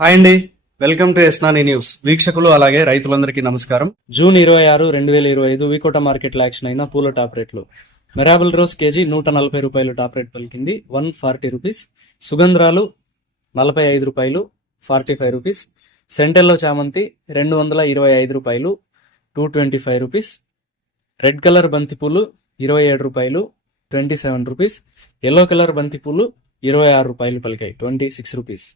Hi అండి. Welcome to ఎస్నాని news. వీక్షకులు అలాగే రైతులందరికీ నమస్కారం. జూన్ ఇరవై ఆరు రెండు వేల ఇరవై ఐదు వికోట మార్కెట్ యాక్షన్ అయిన పూల టాప్ రేట్లు. మెరాబుల్ రోజ్ కేజీ నూట నలభై రూపాయలు టాప్ రేట్ పలికింది. One forty rupees. సుగంధ్రాలు నలభై ఐదు రూపాయలు ఫార్టీ ఫైవ్ రూపీస్. సెంటెల్లో చామంతి రెండు వందల ఇరవై ఐదు రూపాయలు two twenty five rupees. Red colour బంతిపూలు ఇరవై ఏడు రూపాయలు twenty seven rupees. Yellow colour బంతిపూలు ఇరవై ఆరు రూపాయలు పలికాయి ట్వంటీ సిక్స్ రూపీస్.